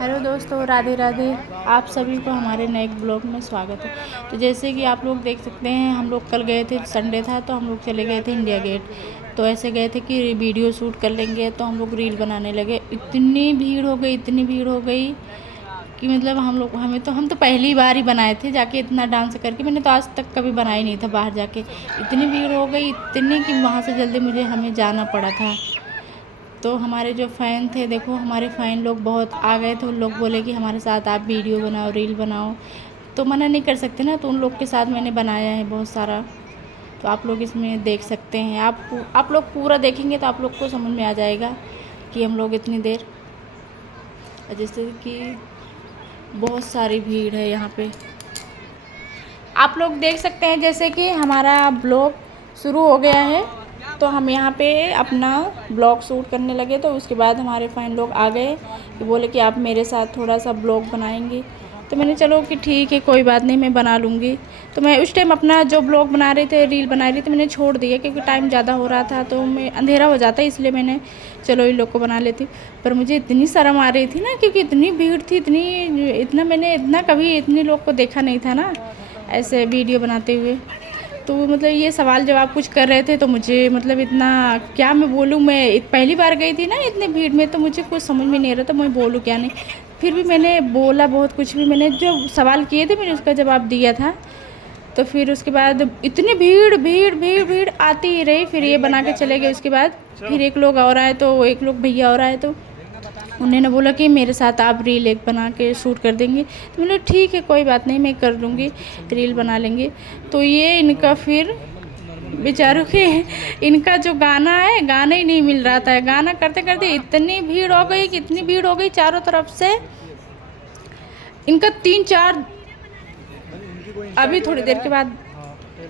Hello दोस्तों, राधे राधे। आप सभी को हमारे नए ब्लॉग में स्वागत है। तो जैसे कि आप लोग देख सकते हैं, हम लोग कल गए थे, संडे था तो हम लोग चले गए थे इंडिया गेट। तो ऐसे गए थे कि वीडियो शूट कर लेंगे, तो हम लोग रील बनाने लगे। इतनी भीड़ हो गई, इतनी भीड़ हो गई कि मतलब हम तो पहली बार ही बनाए थे जाके इतना डांस करके। मैंने तो आज तक कभी बनाया नहीं था बाहर जाके। इतनी भीड़ हो गई, इतनी कि वहाँ से जल्दी हमें जाना पड़ा था। तो हमारे जो फ़ैन थे, देखो हमारे फ़ैन लोग बहुत आ गए थे। उन लोग बोले कि हमारे साथ आप वीडियो बनाओ, रील बनाओ। तो मना नहीं कर सकते ना, तो उन लोग के साथ मैंने बनाया है बहुत सारा। तो आप लोग इसमें देख सकते हैं। आप लोग पूरा देखेंगे तो आप लोग को समझ में आ जाएगा कि हम लोग इतनी देर, जैसे कि बहुत सारी भीड़ है यहाँ पे। आप लोग देख सकते हैं जैसे कि हमारा ब्लॉग शुरू हो गया है। तो हम यहाँ पे अपना ब्लॉग शूट करने लगे। तो उसके बाद हमारे फैन लोग आ गए कि बोले कि आप मेरे साथ थोड़ा सा ब्लॉग बनाएंगी। तो मैंने चलो कि ठीक है, कोई बात नहीं, मैं बना लूँगी। तो मैं उस टाइम अपना जो ब्लॉग बना रहे थे, रील बना रही थी, मैंने छोड़ दिया क्योंकि टाइम ज़्यादा हो रहा था तो मैं अंधेरा हो जाता, इसलिए मैंने चलो इन लोग को बना लेती। पर मुझे इतनी शर्म आ रही थी ना, क्योंकि इतनी भीड़ थी, मैंने इतना कभी इतने लोग को देखा नहीं था ना ऐसे वीडियो बनाते हुए। तो मतलब ये सवाल जवाब कुछ कर रहे थे, तो मुझे मतलब इतना क्या मैं बोलूँ। मैं पहली बार गई थी ना इतनी भीड़ में, तो मुझे कुछ समझ में नहीं आ रहा था मैं बोलूँ क्या नहीं। फिर भी मैंने बोला बहुत कुछ भी, मैंने जो सवाल किए थे मैंने उसका जवाब दिया था। तो फिर उसके बाद इतनी भीड़ भीड़ भीड़ भीड़ आती ही रही। फिर ये बना के चले गए। उसके बाद फिर एक लोग और आए, तो एक लोग भैया और आए, तो उन्होंने बोला कि मेरे साथ आप रील एक बना के शूट कर देंगे। तो मैंने ठीक है, कोई बात नहीं, मैं कर दूँगी, रील बना लेंगे। तो ये इनका फिर बेचारों के इनका जो गाना है, गाना ही नहीं मिल रहा था। गाना करते करते इतनी भीड़ हो गई कि इतनी भीड़ हो गई चारों तरफ से। इनका 3-4, अभी थोड़ी देर के बाद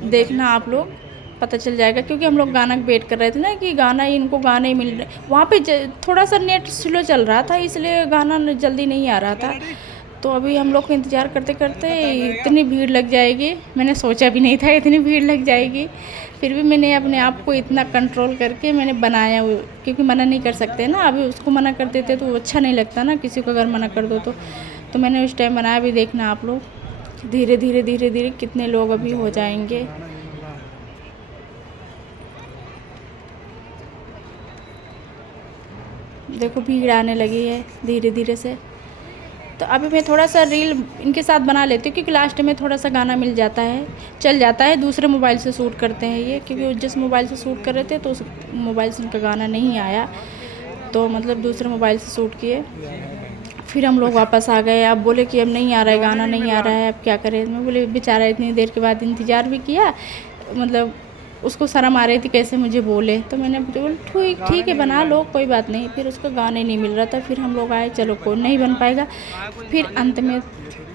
देखना आप लोग, पता चल जाएगा। क्योंकि हम लोग गाना वेट कर रहे थे ना कि गाना ही इनको गाने मिल रहे। वहाँ पे थोड़ा सा नेट स्लो चल रहा था, इसलिए गाना जल्दी नहीं आ रहा था। तो अभी हम लोग को इंतज़ार करते करते इतनी भीड़ लग जाएगी, मैंने सोचा भी नहीं था इतनी भीड़ लग जाएगी। फिर भी मैंने अपने आप को इतना कंट्रोल करके मैंने बनाया, क्योंकि मना नहीं कर सकते ना। अभी उसको मना कर देते तो अच्छा नहीं लगता ना, किसी को अगर मना कर दो तो मैंने उस टाइम बनाया। भी देखना आप लोग, धीरे धीरे धीरे धीरे कितने लोग अभी हो जाएंगे। देखो भीड़ आने लगी है धीरे धीरे से। तो अभी मैं थोड़ा सा रील इनके साथ बना लेती हूँ, क्योंकि लास्ट में थोड़ा सा गाना मिल जाता है, चल जाता है। दूसरे मोबाइल से शूट करते हैं ये, क्योंकि जिस मोबाइल से शूट कर रहे थे तो उस मोबाइल से उनका गाना नहीं आया, तो मतलब दूसरे मोबाइल से शूट किए। फिर हम लोग वापस आ गए। अब बोले कि अब नहीं आ रहा है, गाना नहीं आ रहा है, अब क्या करें। मैं बोले बेचारा इतनी देर के बाद इंतज़ार भी किया, मतलब उसको शर्म आ रही थी कैसे मुझे बोले। तो मैंने बोला ठीक ठीक है, बना लो, कोई बात नहीं। फिर उसका गाना ही नहीं मिल रहा था। फिर हम लोग आए, चलो कोई नहीं बन पाएगा। फिर अंत में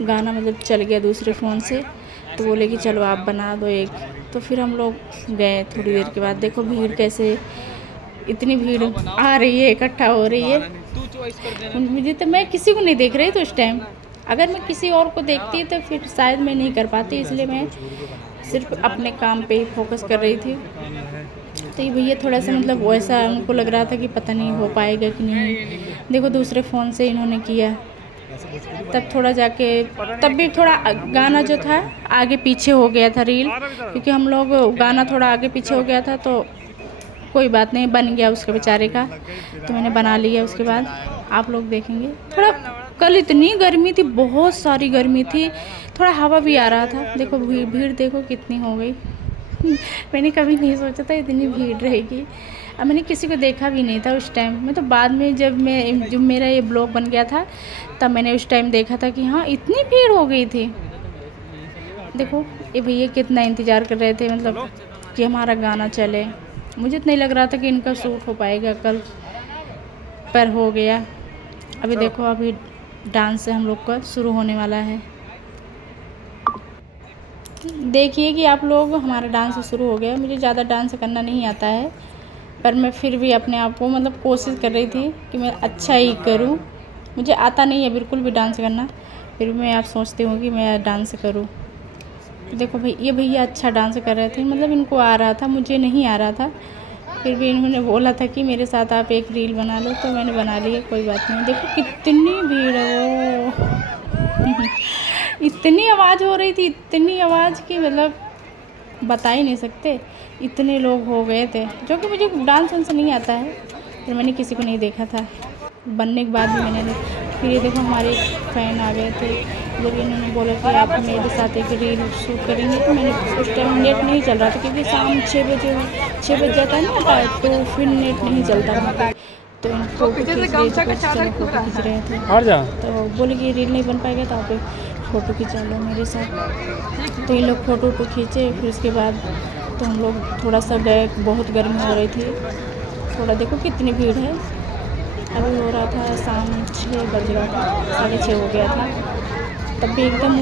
गाना मतलब चल गया दूसरे फ़ोन से, तो बोले कि चलो आप बना दो एक। तो फिर हम लोग गए। थोड़ी देर के बाद देखो भीड़ कैसे, इतनी भीड़ आ रही है, इकट्ठा हो रही है। मुझे तो, मैं किसी को नहीं देख रही तो उस टाइम, अगर मैं किसी और को देखती तो फिर शायद मैं नहीं कर पाती, इसलिए मैं सिर्फ अपने काम पे ही फोकस कर रही थी। तो ये भैया थोड़ा सा मतलब वैसा उनको लग रहा था कि पता नहीं हो पाएगा कि नहीं। देखो दूसरे फ़ोन से इन्होंने किया, तब थोड़ा जाके, तब भी थोड़ा गाना जो था आगे पीछे हो गया था रील, क्योंकि हम लोग गाना थोड़ा आगे पीछे हो गया था। तो कोई बात नहीं, बन गया उसके बेचारे का, तो मैंने बना लिया। उसके बाद आप लोग देखेंगे। थोड़ा कल इतनी गर्मी थी, बहुत सारी गर्मी थी, थोड़ा हवा भी आ रहा था। देखो भीड़ देखो कितनी हो गई। मैंने कभी नहीं सोचा था इतनी भीड़ रहेगी। अब मैंने किसी को देखा भी नहीं था उस टाइम। मैं तो बाद में जब मेरा ये ब्लॉग बन गया था, तब मैंने उस टाइम देखा था कि हाँ इतनी भीड़ हो गई थी। देखो ये भैया कितना इंतज़ार कर रहे थे, मतलब कि हमारा गाना चले। मुझे तो नहीं लग रहा था कि इनका शूट हो पाएगा कल, पर हो गया। अभी देखो अभी डांस से हम लोग का शुरू होने वाला है। देखिए कि आप लोग, हमारा डांस शुरू हो गया। मुझे ज़्यादा डांस करना नहीं आता है, पर मैं फिर भी अपने आप को मतलब कोशिश कर रही थी कि मैं अच्छा ही करूं। मुझे आता नहीं है बिल्कुल भी डांस करना, फिर भी मैं आप सोचती हूँ कि मैं डांस करूं। देखो भाई, ये भैया अच्छा डांस कर रहे थे, मतलब इनको आ रहा था, मुझे नहीं आ रहा था। फिर भी इन्होंने बोला था कि मेरे साथ आप एक रील बना लो, तो मैंने बना ली है, कोई बात नहीं। देखो कितनी भीड़ है वो इतनी आवाज़ हो रही थी, इतनी आवाज़ की मतलब बता ही नहीं सकते, इतने लोग हो गए थे। जो कि मुझे डांस वांस नहीं आता है, फिर मैंने किसी को नहीं देखा था। बनने के बाद भी मैंने फिर ये देखो हमारे फैन आ गए थे, जब इन्होंने बोला कि आप मेरे साथ एक रील शूट करेंगे, तो मैंने उस टाइम नेट नहीं चल रहा था, क्योंकि शाम 6 बज जाता है ना, तो फिर नेट नहीं चलता वहाँ पे। तो इनको फोटो खींच रहे थे, तो बोले कि रील नहीं बन पाएगा, तो आप एक फ़ोटो खिंचा लो मेरे साथ। तो ये लोग फ़ोटो खींचे, फिर उसके बाद तो हम लोग थोड़ा सा गए, बहुत गर्मी हो रही थी थोड़ा। देखो कितनी भीड़ है। अभी हो रहा था शाम 6 बज रहा था, 6:30 हो गया था, तब भी एकदम